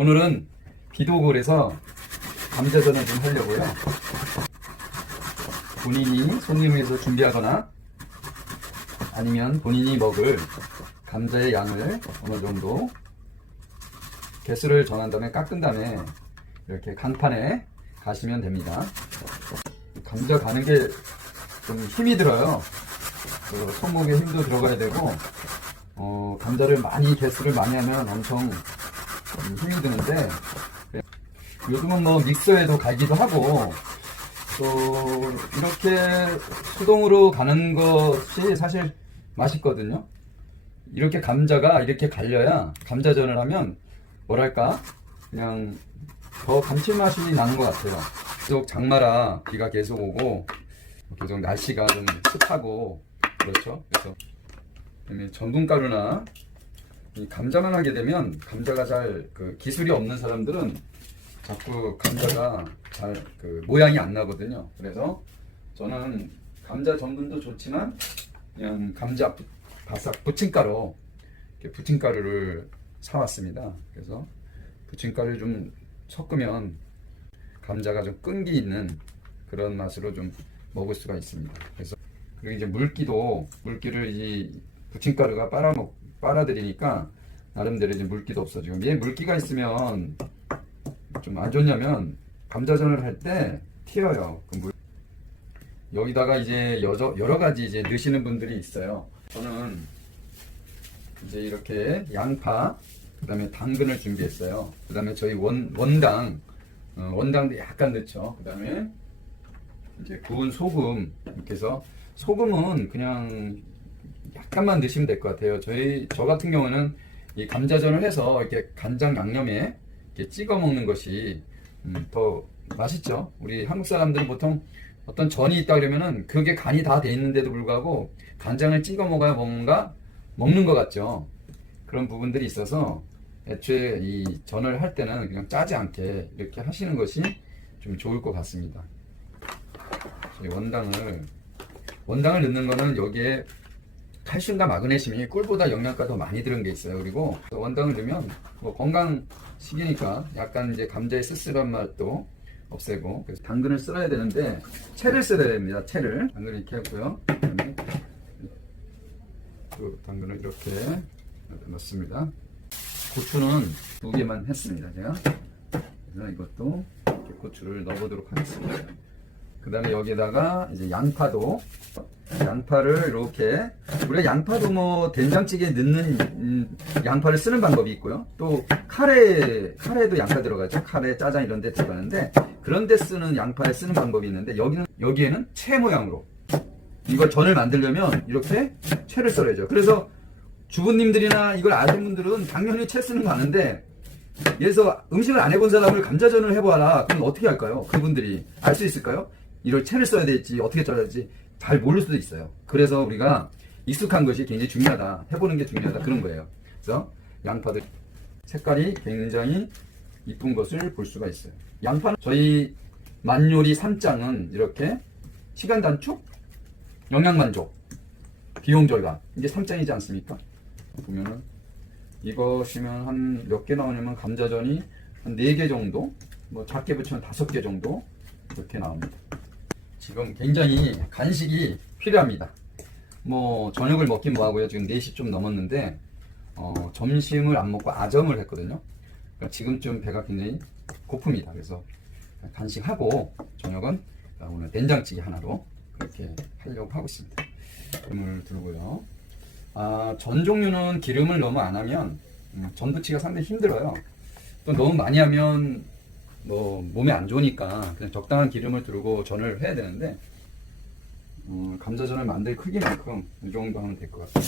오늘은 비도골에서 감자전을 좀 하려고요. 본인이 손님에서 준비하거나 아니면 본인이 먹을 감자의 양을 어느 정도 개수를 정한 다음에 깎은 다음에 이렇게 강판에 가시면 됩니다. 감자 가는 게 좀 힘이 들어요. 손목에 힘도 들어가야 되고 감자를 개수를 많이 하면 엄청 힘이 드는데 요즘은 뭐 믹서에도 갈기도 하고 또 이렇게 수동으로 가는 것이 사실 맛있거든요. 이렇게 감자가 이렇게 갈려야 감자전을 하면 뭐랄까 그냥 더 감칠맛이 나는 것 같아요. 계속 장마라 비가 계속 오고 계속 날씨가 좀 습하고 그렇죠. 그래서 전분가루나 이 감자만 하게 되면 감자가 잘 기술이 없는 사람들은 자꾸 감자가 잘 모양이 안 나거든요. 그래서 저는 감자 전분도 좋지만 그냥 감자 바싹 부침가루 이렇게 부침가루를 사왔습니다. 그래서 부침가루를 좀 섞으면 감자가 좀 끈기 있는 그런 맛으로 좀 먹을 수가 있습니다. 그래서 그리고 이제 물기를 이 부침가루가 빨아들이니까 나름대로 이제 물기도 없어지고, 얘 물기가 있으면 좀 안 좋냐면 감자전을 할 때 튀어요. 여기다가 이제 여러 가지 이제 넣으시는 분들이 있어요. 저는 이제 이렇게 양파, 그다음에 당근을 준비했어요. 그다음에 저희 원당도 약간 넣죠. 그다음에 이제 구운 소금, 이렇게 해서 소금은 그냥 약간만 넣으시면 될 것 같아요. 저 같은 경우는 이 감자전을 해서 이렇게 간장 양념에 이렇게 찍어 먹는 것이 더 맛있죠. 우리 한국 사람들은 보통 어떤 전이 있다 그러면은 그게 간이 다 돼 있는데도 불구하고 간장을 찍어 먹어야 뭔가 먹는 것 같죠. 그런 부분들이 있어서 애초에 이 전을 할 때는 그냥 짜지 않게 이렇게 하시는 것이 좀 좋을 것 같습니다. 원당을 넣는 거는 여기에 칼슘과 마그네슘이 꿀보다 영양가 더 많이 들은 게 있어요. 그리고 원당을 넣으면 뭐 건강식이니까 약간 이제 감자의 씁쓸한 맛도 없애고, 그래서 당근을 썰어야 되는데 채를 썰어야 됩니다. 당근을 이렇게 하고요. 그다음에 당근을 이렇게 넣습니다. 고추는 2개만 했습니다. 제가 그래서 이것도 이렇게 고추를 넣어보도록 하겠습니다. 그 다음에 여기다가 이제 양파를 이렇게, 우리가 양파도 뭐 된장찌개에 넣는 양파를 쓰는 방법이 있고요. 또 카레에도 양파 들어가죠. 카레, 짜장 이런 데 들어가는데 그런 데 쓰는 양파를 쓰는 방법이 있는데 여기에는 채 모양으로 이걸 전을 만들려면 이렇게 채를 썰어야죠. 그래서 주부님들이나 이걸 아시는 분들은 당연히 채 쓰는 거 아는데, 예를 음식을 안 해본 사람을 감자전을 해보아라. 그럼 어떻게 할까요? 그분들이 알 수 있을까요? 이걸 채를 써야 될지 어떻게 잘라야 될지 잘 모를 수도 있어요. 그래서 우리가 익숙한 것이 굉장히 중요하다, 해보는 게 중요하다, 그런 거예요. 그래서 양파들 색깔이 굉장히 이쁜 것을 볼 수가 있어요. 양파는 저희 만요리 3장은 이렇게 시간 단축, 영양 만족, 비용 절감, 이게 3장이지 않습니까? 보면은 이것이면 한 몇 개 나오냐면 감자전이 한 4개 정도, 뭐 작게 붙이면 5개 정도 이렇게 나옵니다. 지금 굉장히 간식이 필요합니다. 뭐 저녁을 먹긴 뭐하고요. 지금 4시 좀 넘었는데 점심을 안 먹고 아점을 했거든요. 그러니까 지금쯤 배가 굉장히 고픕니다. 그래서 간식하고 저녁은 오늘 된장찌개 하나로 그렇게 하려고 하고 있습니다. 기름을 두르고요. 전 종류는 기름을 너무 안 하면 전 부치기가 상당히 힘들어요. 또 너무 많이 하면 뭐 몸에 안 좋으니까 그냥 적당한 기름을 두르고 전을 해야 되는데, 감자전을 만들 크기만큼 이 정도 하면 될 것 같아요.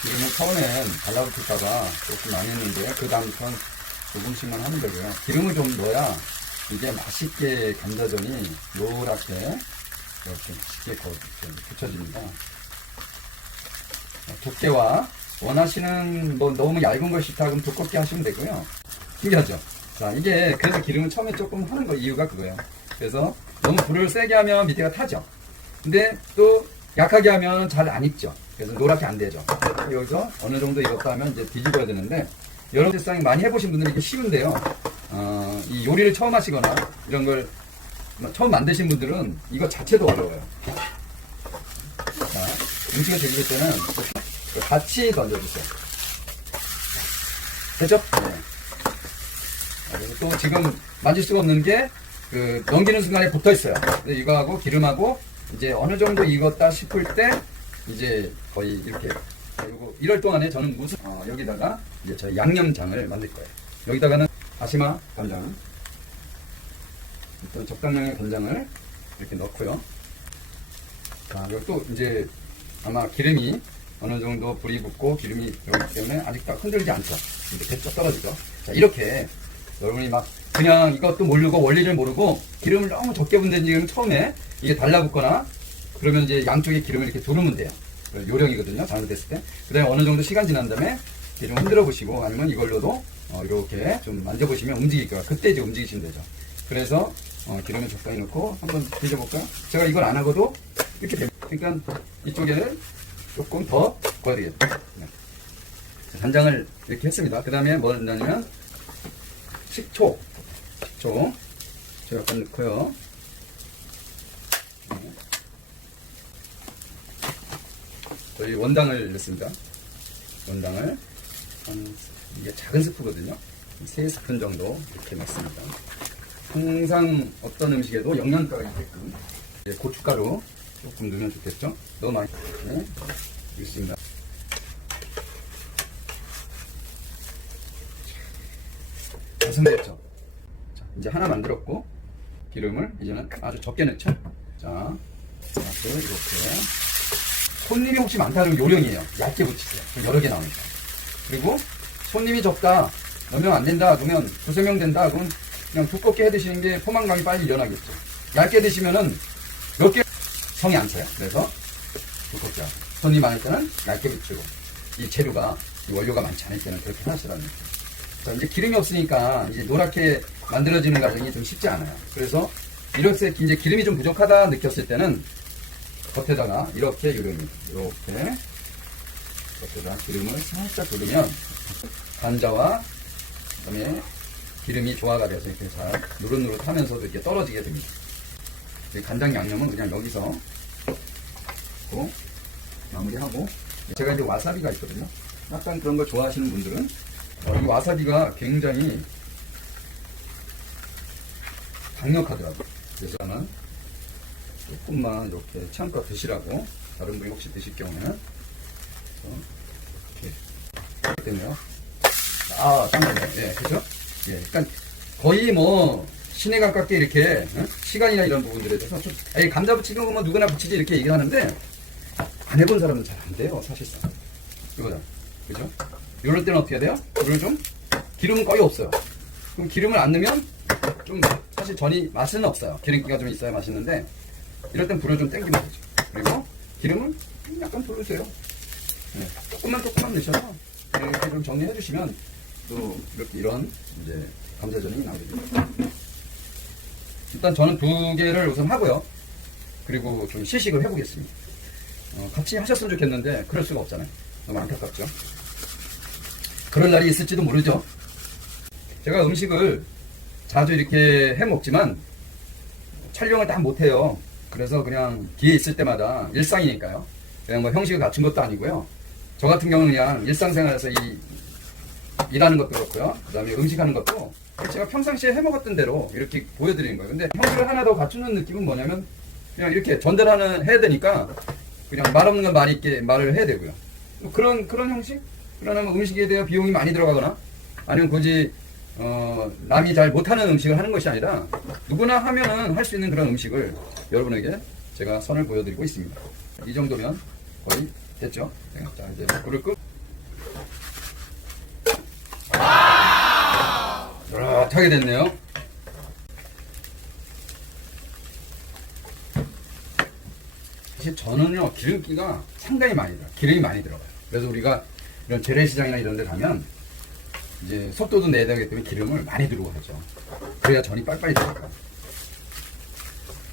기름을 처음엔 달라붙을까봐 조금 많이 했는데요. 그 다음부터는 조금씩만 하면 되고요. 기름을 좀 넣어야 이게 맛있게 감자전이 노랗게 이렇게 맛있게 붙여집니다. 두께와 원하시는 뭐 너무 얇은 걸 싫다 그러면 두껍게 하시면 되고요. 신기하죠? 자, 이게 그래서 기름을 처음에 조금 하는 거 이유가 그거예요. 그래서 너무 불을 세게 하면 밑에가 타죠. 근데 또 약하게 하면 잘 안 익죠. 그래서 노랗게 안 되죠. 여기서 어느 정도 익었다 하면 이제 뒤집어야 되는데, 여러 세상 많이 해보신 분들은 이게 쉬운데요. 이 요리를 처음 하시거나 이런 걸 처음 만드신 분들은 이거 자체도 어려워요. 자, 음식을 드실 때는 같이 던져주세요. 됐죠? 네. 그리고 또 지금 만질 수가 없는 게 넘기는 순간에 붙어 있어요. 근데 이거하고 기름하고 이제 어느 정도 익었다 싶을 때 이제 거의 이렇게. 그리고 이럴 동안에 저는 무슨 여기다가 이제 저 양념장을 만들 거예요. 여기다가는 다시마 간장, 일단 적당량의 간장을 이렇게 넣고요. 자, 여기 또 이제 아마 기름이 어느 정도 불이 붙고 기름이 여기 때문에 아직 딱 흔들리지 않죠. 이제 배쩍 떨어지죠. 자, 이렇게 여러분이 막 그냥 이것도 모르고 원리를 모르고 기름을 너무 적게 붓는 지금 처음에 이게 달라붙거나 그러면 이제 양쪽에 기름을 이렇게 두르면 돼요. 요령이거든요. 잘못됐을 때. 그 다음에 어느 정도 시간 지난 다음에 이렇게 좀 흔들어 보시고 아니면 이걸로도 이렇게 좀 만져보시면 움직일 거예요. 그때 이제 움직이시면 되죠. 그래서 기름을 적당히 넣고 한번 뒤져볼까요? 제가 이걸 안 하고도 이렇게 됩니다. 그러니까 이쪽에는 조금 더 구워야 되겠죠. 네. 간장을 이렇게 했습니다. 그 다음에 뭐 넣냐면 식초 제가 약간 넣고요. 네. 저희 원당을 넣습니다. 원당을 이게 작은 스프거든요. 3스푼 정도 이렇게 넣습니다. 항상 어떤 음식에도 영양가가 있게끔 고춧가루 조금 넣으면 좋겠죠. 너무 많이 넣습니다. 완성됐죠. 자, 이제 하나 만들었고 기름을 이제는 아주 적게 넣죠. 자, 이렇게 손님이 혹시 많다 그러면 요령이에요. 얇게 붙이세요. 여러 개 나오니까. 그리고 손님이 적다, 몇 명 안 된다 그러면 두세 명 된다 그러면 그냥 두껍게 해 드시는 게 포만감이 빨리 일어나겠죠. 얇게 드시면은 몇 개 성이 안 차요. 그래서 두껍게 하고 손님 많을 때는 얇게 붙이고 이 재료가 이 원료가 많지 않을 때는 그렇게 하시라는 거죠. 자, 이제 기름이 없으니까 이제 노랗게 만들어지는 과정이 좀 쉽지 않아요. 그래서 이렇게 이제 기름이 좀 부족하다 느꼈을 때는 겉에다가 이렇게 요령입니다. 이렇게 겉에다 기름을 살짝 두르면 간자와 그다음에 기름이 조화가 돼서 이렇게 잘 노릇노릇하면서도 이렇게 떨어지게 됩니다. 간장 양념은 그냥 여기서 마무리하고 제가 이제 와사비가 있거든요. 약간 그런 걸 좋아하시는 분들은 이 와사비가 굉장히 강력하더라고요. 그래서 저는 조금만 이렇게 취향껏 드시라고 다른 분이 혹시 드실 경우에는 이렇게 됐네요. 짱나네. 예, 그죠? 예, 그러니까 거의 뭐 신에 가깝게 이렇게 시간이나 이런 부분들에 대해서 좀 감자 부치는 거 뭐 누구나 부치지 이렇게 얘기하는데 안 해본 사람은 잘 안 돼요, 사실상. 이거다, 그죠? 이럴 때는 어떻게 해야 돼요? 물을 좀 기름은 거의 없어요. 그럼 기름을 안 넣으면 좀 사실 전이 맛은 없어요. 기름기가 좀 있어야 맛있는데 이럴 땐 불을 좀 땡기면 되죠. 그리고 기름은 약간 두르세요. 네, 조금만 넣으셔서 이렇게 좀 정리해 주시면 또 이렇게 이런 이제 감자전이 나오게 됩니다. 일단 저는 2개를 우선 하고요. 그리고 좀 시식을 해보겠습니다. 같이 하셨으면 좋겠는데 그럴 수가 없잖아요. 너무 안타깝죠. 그럴 날이 있을지도 모르죠. 제가 음식을 자주 이렇게 해 먹지만 촬영을 다 못해요. 그래서 그냥 기회 있을 때마다 일상이니까요. 그냥 뭐 형식을 갖춘 것도 아니고요. 저 같은 경우는 그냥 일상생활에서 일하는 것도 그렇고요. 그 다음에 음식하는 것도 제가 평상시에 해 먹었던 대로 이렇게 보여드리는 거예요. 근데 형식을 하나 더 갖추는 느낌은 뭐냐면 그냥 이렇게 해야 되니까 그냥 말 없는 건 말 있게 말을 해야 되고요. 뭐 그런 형식? 그러면 음식에 대한 비용이 많이 들어가거나 아니면 굳이 남이 잘 못하는 음식을 하는 것이 아니라 누구나 하면은 할 수 있는 그런 음식을 여러분에게 제가 선을 보여드리고 있습니다. 이 정도면 거의 됐죠? 자, 이제 불을 끄. 노릇하게 됐네요. 사실 저는요 기름기가 상당히 많이 들어요. 기름이 많이 들어가요. 그래서 우리가 이런 재래시장이나 이런 데 가면 이제 속도도 내야 되기 때문에 기름을 많이 들고 하죠. 그래야 전이 빨리빨리 들어가요.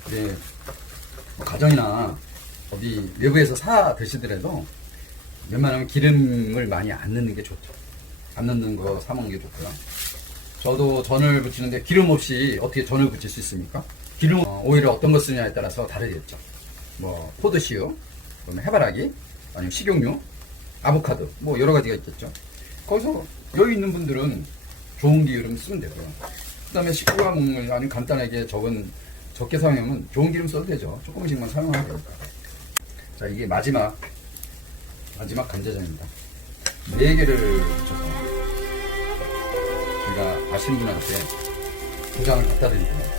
이제 뭐 가정이나 어디 외부에서 사 드시더라도 웬만하면 기름을 많이 안 넣는 게 좋죠. 안 넣는 거 사 먹는 게 좋고요. 저도 전을 부치는데 기름 없이 어떻게 전을 부칠 수 있습니까? 기름 오일을 어떤 거 쓰느냐에 따라서 다르겠죠. 뭐 포도씨유, 그다음에 해바라기, 아니면 식용유, 아보카도, 뭐 여러 가지가 있겠죠. 거기서 여유 있는 분들은 좋은 기름 쓰면 되고요. 그다음에 식구가 먹는 아니면 간단하게 적게 사용하면 좋은 기름 써도 되죠. 조금씩만 사용하면 돼요. 자, 이게 마지막 간짜장입니다. 4개를 붙여서 제가 아시는 분한테 도장을 갖다 드리고요.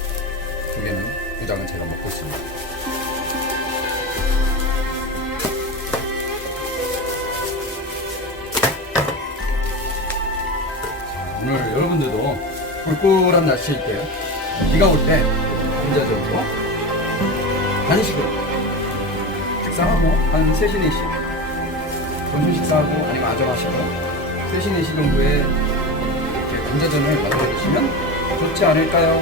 2개는 도장은 제가 먹고 있습니다. 자, 오늘 여러분들도 꿀꿀한 날씨일 때 비가 올 때 감자전으로 간식으로 식사하고 한 3시, 4시 점심 식사하고 아니면 아점하시고 3시, 4시 정도에 이렇게 감자전을 만들어 드시면 좋지 않을까요?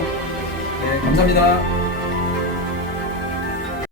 네, 감사합니다.